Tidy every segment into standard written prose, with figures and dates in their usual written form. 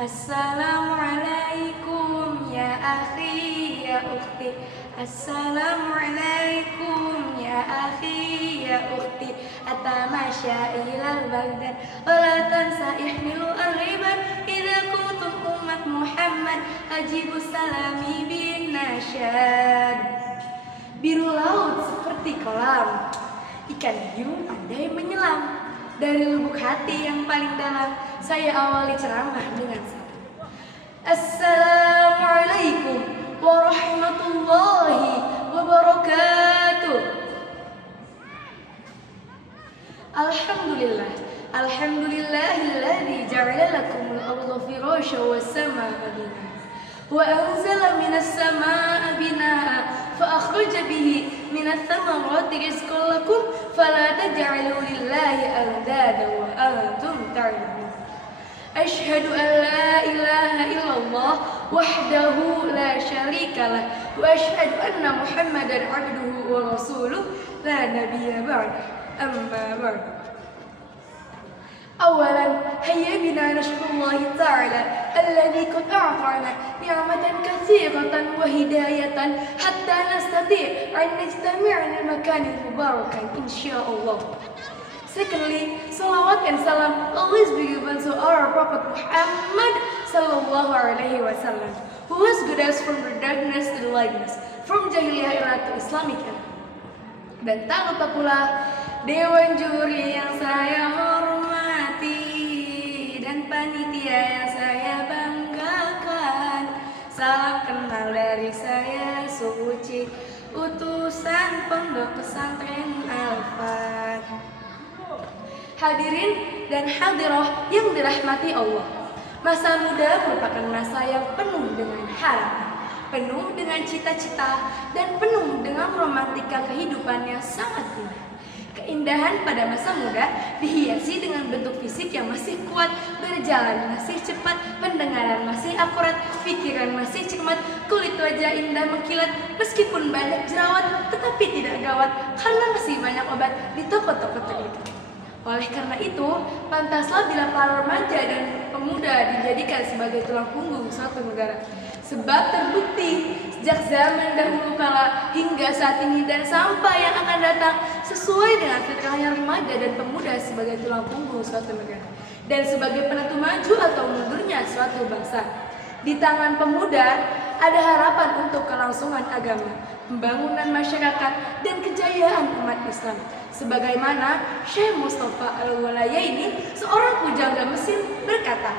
Assalamualaikum ya akhi ya ukhti. Assalamualaikum ya akhi ya ukhti. Atamasya ilal baghdad wala tansa ihmilu al-riban idza kuntum umat Muhammad ajibus salami bin nasyad. Biru laut seperti kolam, ikan hiu pandai menyelam. Dari lubuk hati yang paling dalam, saya awali ceramah dengan satu. Assalamualaikum warahmatullahi wabarakatuh. Alhamdulillah, alhamdulillahilladzi ja'ala lakumul arda firasyan was samaa binaa wa anzala minas samaa'i binaa فأخرج به من الثمرات رزقا لكم فلا تجعلوا لله أندادا وأنتم تعلمون أشهد أن لا إله إلا الله وحده لا شريك له وأشهد أن محمدا عبده ورسوله لا نبي بعد أما بعد أولا هيا بنا نشكر الله تعالى الذي قد أعطانا نعمة كثيرة وهداية حتى نستطيع أن نجتمع في المكان المبارك إن شاء الله. Secondly, salawat and salam always be given to our Prophet Muhammad sallallahu alaihi wasallam, who has guided us from the darkness to the lightness, from jahiliyah era to Islamic era. Dan tak lupa pula dewan juri yang saya hormati dan panitia yang saya banggakan. Salam kenal dari saya Suci, utusan pondok pesantren Al-Fat. Hadirin dan hadirah yang dirahmati Allah, masa muda merupakan masa yang penuh dengan harapan, penuh dengan cita-cita, dan penuh dengan romantika kehidupan yang sangat indah. Keindahan pada masa muda dihiasi dengan bentuk fisik yang masih kuat, berjalan masih cepat, pendengaran masih akurat, pikiran masih cermat, kulit wajah indah mengkilat, meskipun banyak jerawat tetapi tidak gawat karena masih banyak obat di toko-toko terdekat. Oleh karena itu, pantaslah bila para remaja dan pemuda dijadikan sebagai tulang punggung suatu negara. Sebab terbukti sejak zaman dahulu kala hingga saat ini dan sampai yang akan datang, sesuai dengan fitrahnya remaja dan pemuda sebagai tulang punggung suatu negara dan sebagai penentu maju atau mundurnya suatu bangsa. Di tangan pemuda ada harapan untuk kelangsungan agama, pembangunan masyarakat, dan kejayaan umat Islam. Sebagaimana Syekh Mustafa Al-Walayaini, seorang pujangga Mesir, berkata,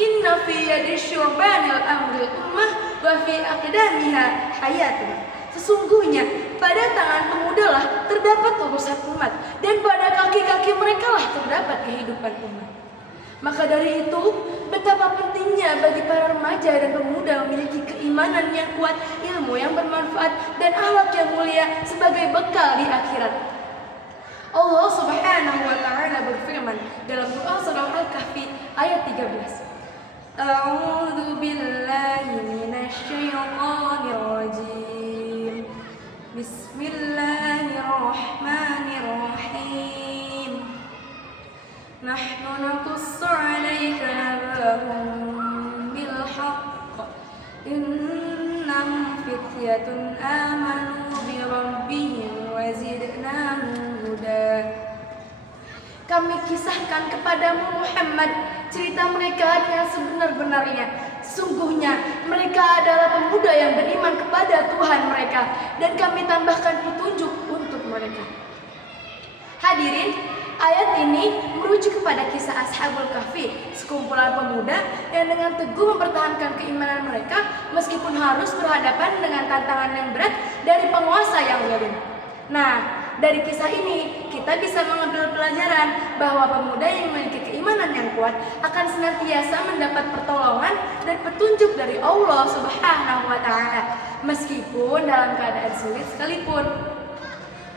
Inna fi yadi syurbanil amril ummah wa fi aqdamiha hayatun. Sesungguhnya pada tangan pemudalah terdapat urusan umat, dan pada kaki-kaki mereka lah terdapat kehidupan umat. Maka dari itu, betapa pentingnya bagi para remaja dan pemuda memiliki keimanan yang kuat, ilmu yang bermanfaat, dan akhlak yang mulia sebagai bekal di akhirat. Allah Subhanahu wa taala berfirman dalam Quran surah Al-Kahfi ayat 13. A'udzu billahi minasy syaithanir rajim. Bismillahirrahmanirrahim. Nahnu naqussu 'alaika nabahum bil haqq. Innahum fityatun amanu bi rabbihim wa zidnahum. Kami kisahkan kepadamu Muhammad cerita mereka dengan sebenar-benarnya. Sesungguhnya mereka adalah pemuda yang beriman kepada Tuhan mereka, dan kami tambahkan petunjuk untuk mereka. Hadirin, ayat ini merujuk kepada kisah Ashabul Kahfi, sekumpulan pemuda yang dengan teguh mempertahankan keimanan mereka meskipun harus berhadapan dengan tantangan yang berat dari penguasa yang zalim. Nah, dari kisah ini kita bisa mengambil pelajaran bahwa pemuda yang memiliki keimanan yang kuat akan senantiasa mendapat pertolongan dan petunjuk dari Allah Subhanahu wa taala meskipun dalam keadaan sulit sekalipun.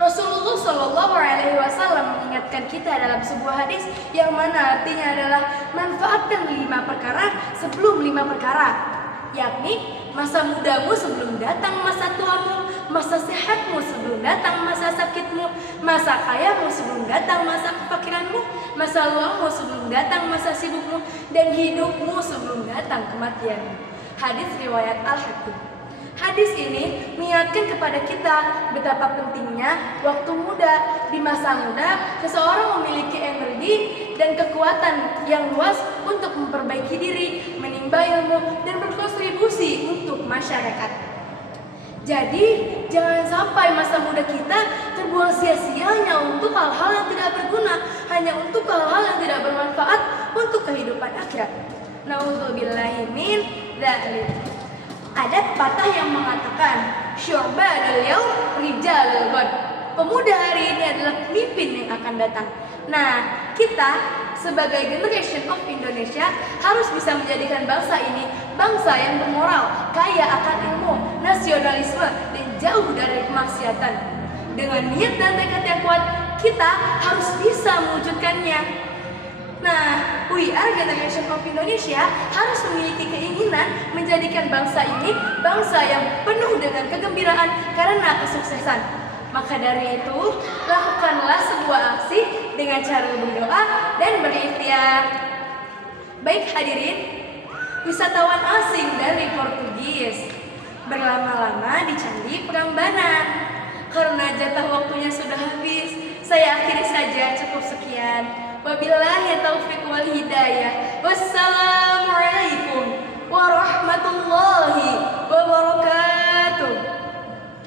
Rasulullah Shallallahu alaihi wasallam mengingatkan kita dalam sebuah hadis yang mana artinya adalah manfaatkan 5 perkara sebelum 5 perkara, yakni masa mudamu sebelum datang masa tuamu, masa sehatmu sebelum datang masa sakitmu, masa kayamu sebelum datang masa kefakiranmu, masa luangmu sebelum datang masa sibukmu, dan hidupmu sebelum datang datang kematian. Hadis riwayat Al-Hakim. Hadis ini mengingatkan kepada kita betapa pentingnya waktu muda. Di masa muda, seseorang memiliki energi dan kekuatan yang luas untuk memperbaiki diri, menimba ilmu, dan berkontribusi untuk masyarakat. Jadi, jangan sampai masa muda kita terbuang sia-sia hanya untuk hal-hal yang tidak berguna, hanya untuk hal-hal yang tidak bermanfaat untuk kehidupan akhirat. Na'udzubillahi min dzalik. Ada pepatah yang mengatakan, syu'badul yaum rijalul ghad. Pemuda hari ini adalah pemimpin yang akan datang. Nah, kita sebagai generation of Indonesia harus bisa menjadikan bangsa ini bangsa yang bermoral, kaya akan ilmu, nasionalisme, dan jauh dari kemaksiatan. Dengan niat dan tekad yang kuat, kita harus bisa mewujudkannya. Nah, we are generation of Indonesia harus memiliki keinginan menjadikan bangsa ini bangsa yang penuh dengan kegembiraan karena kesuksesan. Maka dari itu, lakukanlah sebuah aksi dengan cara berdoa dan berikhtiar. Baik hadirin, wisatawan asing dari Portugis berlama-lama di Candi Prambanan. Karena jatah waktunya sudah habis, saya akhiri saja, cukup sekian. Wabillahi taufiq wal hidayah. Wassalamualaikum warahmatullahi